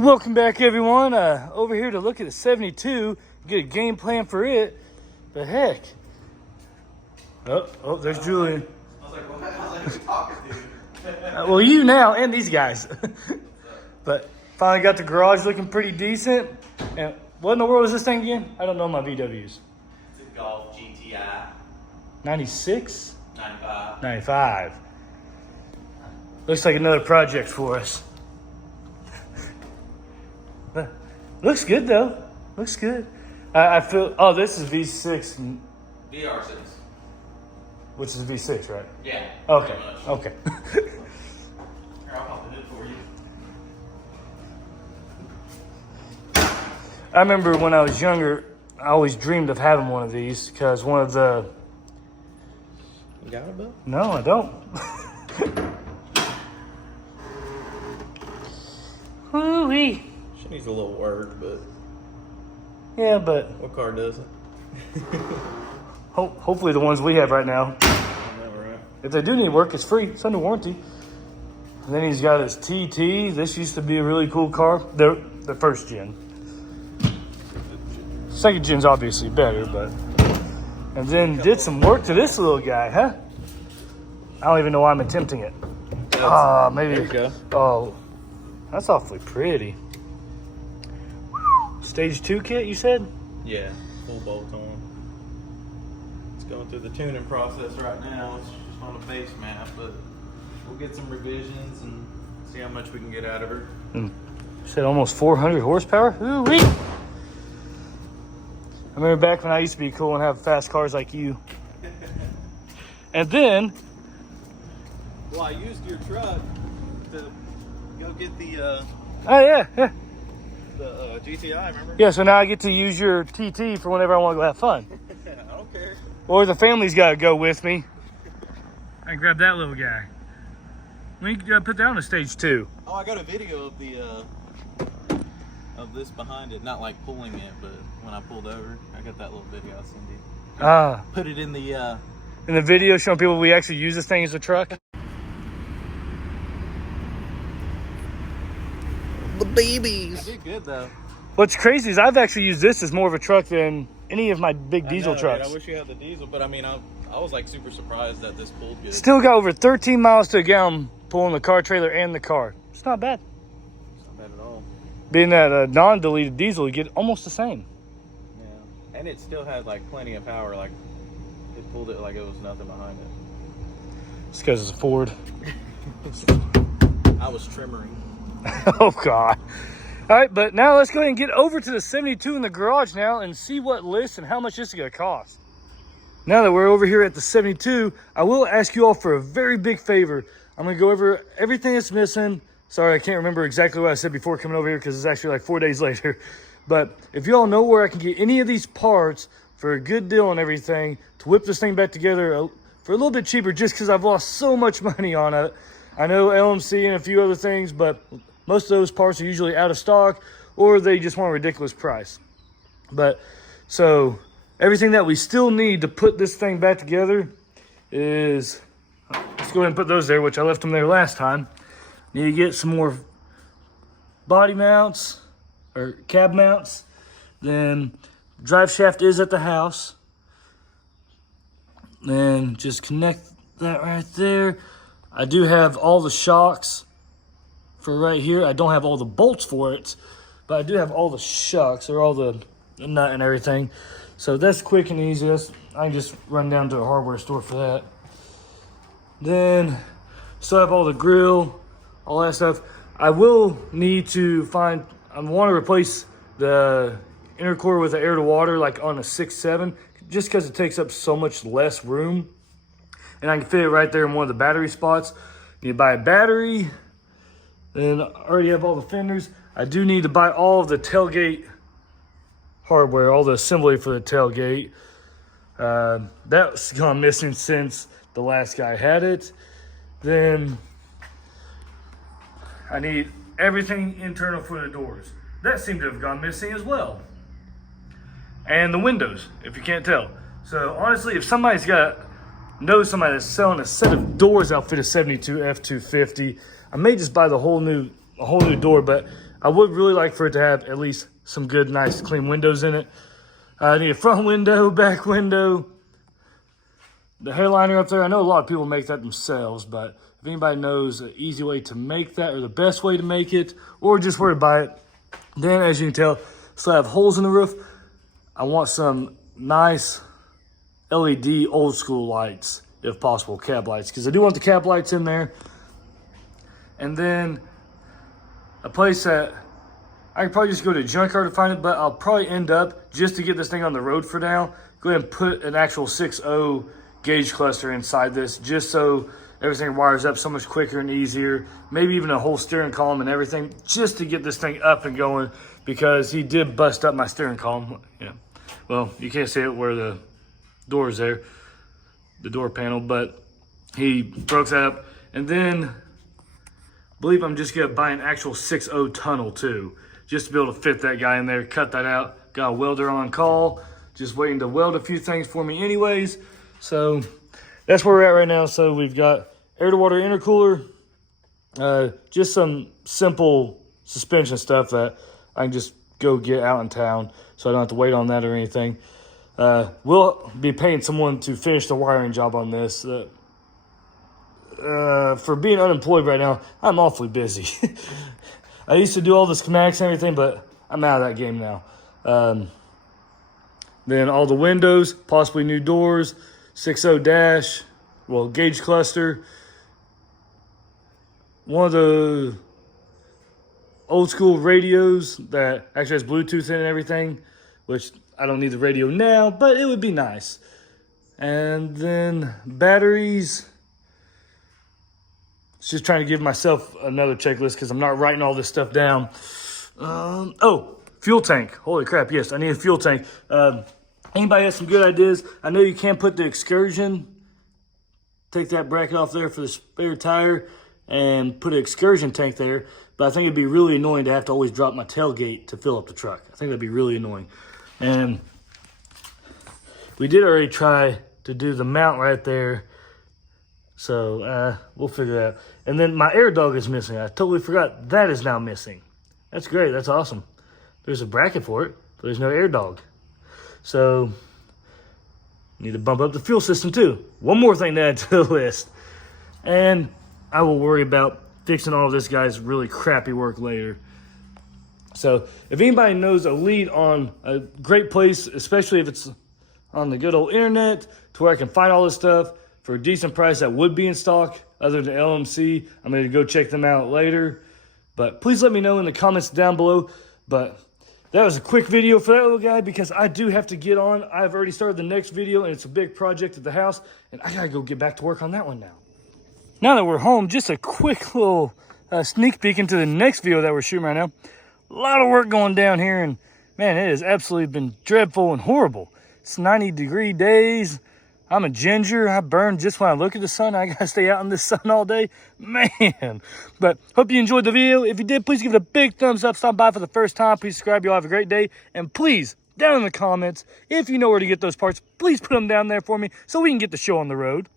Welcome back, everyone. Over here to look at a 72, get a game plan for it. But heck. Oh, there's Julian. I was like, what? I was like, who talking to? Well, you now and these guys. But finally got the garage looking pretty decent. And what in the world is this thing again? I don't know my VWs. It's a Golf GTI 96? 95. 95. Looks like another project for us. Looks good though. Looks good. I feel. Oh, this is V6, VR6. which is V6, right? Yeah. Okay. pretty much. Okay. Here, I'll pop the hood for you. I remember when I was younger, I always dreamed of having one of these because one of the. You got it, Bill? No, I don't. Woo-wee. She needs a little work, but Yeah, but what car doesn't? hopefully the ones we have right now. Right. If they do need work, it's free. It's under warranty. And then he's got his TT. This used to be a really cool car. The first gen. Second gen's obviously better, but. And then did some work to this little guy, huh? I don't even know why I'm attempting it. Maybe. There you go. Oh, that's awfully pretty. Stage 2 kit, you said? Yeah, full bolt on. It's going through the tuning process right now. It's just on a base map, but we'll get some revisions and see how much we can get out of her. You said almost 400 horsepower? Ooh-wee. I remember back when I used to be cool and have fast cars like you. And then... Well, I used your truck to go get the Oh, yeah. GTI, remember? Yeah, so now I get to use your TT for whenever I want to go have fun. I don't care. Or the family's got to go with me. I grab that little guy. We can put that on to stage 2. Oh, I got a video of the of this behind it. Not like pulling it, but when I pulled over, I got that little video I'll send you. Put it in the In the video showing people we actually use this thing as a truck. the babies. I did good though. What's crazy is I've actually used this as more of a truck than any of my big diesel trucks. I wish you had the diesel, but I mean, I was like super surprised that this pulled good. Still got over 13 miles to a gallon pulling the car trailer and the car. It's not bad. It's not bad at all. Being that a non-deleted diesel, you get almost the same. Yeah, and it still had like plenty of power. Like it pulled it like it was nothing behind it. It's because it's a Ford. I was trimmering. Oh, God. All right, but now let's go ahead and get over to the 72 in the garage now and see what list and how much this is going to cost. Now that we're over here at the 72, I will ask you all for a very big favor. I'm going to go over everything that's missing. Sorry, I can't remember exactly what I said before coming over here because it's actually like 4 days later. But if you all know where I can get any of these parts for a good deal and everything to whip this thing back together for a little bit cheaper just because I've lost so much money on it. I know LMC and a few other things, but most of those parts are usually out of stock or they just want a ridiculous price. But so everything that we still need to put this thing back together is, let's go ahead and put those there, which I left them there last time. Need to get some more body mounts or cab mounts. Then drive shaft is at the house. Then just connect that right there. I do have all the shocks for right here. I don't have all the bolts for it, but I do have all the shocks or all the nut and everything. So that's quick and easy. I can just run down to a hardware store for that. Then still have all the grill, all that stuff. I will need to find, I want to replace the intercooler with the air to water like on a 6.7 just because it takes up so much less room. And I can fit it right there in one of the battery spots. You buy a battery. Then I already have all the fenders. I do need to buy all of the tailgate hardware, all the assembly for the tailgate. That's gone missing since the last guy had it. Then I need everything internal for the doors. That seemed to have gone missing as well. And the windows, if you can't tell. So honestly, if somebody's knows somebody that's selling a set of doors outfit a 72 F250, I may just buy a whole new door, but I would really like for it to have at least some good, nice, clean windows in it. I need a front window, back window. The hairliner up there, I know a lot of people make that themselves, but if anybody knows an easy way to make that or the best way to make it, or just where to buy it, then as you can tell, still have holes in the roof. I want some nice LED old school lights, if possible, cab lights, because I do want the cab lights in there. And then a place that I could probably just go to a junkyard to find it, but I'll probably end up, just to get this thing on the road for now, go ahead and put an actual 6.0 gauge cluster inside this, just so everything wires up so much quicker and easier. Maybe even a whole steering column and everything, just to get this thing up and going, because he did bust up my steering column. Yeah, well, you can't see it where the door is there, the door panel, but he broke that up. And then I believe I'm just gonna buy an actual 6.0 tunnel too, just to be able to fit that guy in there, cut that out. Got a welder on call, just waiting to weld a few things for me anyways. So that's where we're at right now. So we've got air to water intercooler, just some simple suspension stuff that I can just go get out in town, so I don't have to wait on that or anything. We'll be paying someone to finish the wiring job on this. For being unemployed right now, I'm awfully busy. I used to do all the schematics and everything, but I'm out of that game now. Then all the windows, possibly new doors, 6.0 dash, well, gauge cluster. One of the old school radios that actually has Bluetooth in it and everything, which I don't need the radio now, but it would be nice. And then batteries. Just trying to give myself another checklist because I'm not writing all this stuff down. Oh, fuel tank. Holy crap, yes, I need a fuel tank. Anybody has some good ideas? I know you can put the Excursion, take that bracket off there for the spare tire, and put an Excursion tank there, but I think it'd be really annoying to have to always drop my tailgate to fill up the truck. I think that'd be really annoying. And we did already try to do the mount right there, so we'll figure that out. And then my air dog is missing. I totally forgot that is now missing. That's great. That's awesome. There's a bracket for it, but there's no air dog. So need to bump up the fuel system too. One more thing to add to the list. And I will worry about fixing all of this guy's really crappy work later. So if anybody knows a lead on a great place, especially if it's on the good old internet, to where I can find all this stuff for a decent price that would be in stock other than LMC, I'm going to go check them out later. But please let me know in the comments down below. But that was a quick video for that little guy because I do have to get on. I've already started the next video and it's a big project at the house and I gotta go get back to work on that one now. Now that we're home, just a quick little sneak peek into the next video that we're shooting right now. A lot of work going down here and man, it has absolutely been dreadful and horrible. It's 90-degree days. I'm a ginger. I burn just when I look at the sun. I gotta stay out in the sun all day. Man. But hope you enjoyed the video. If you did, please give it a big thumbs up. Stop by for the first time. Please subscribe. You all have a great day. And please, down in the comments, if you know where to get those parts, please put them down there for me so we can get the show on the road.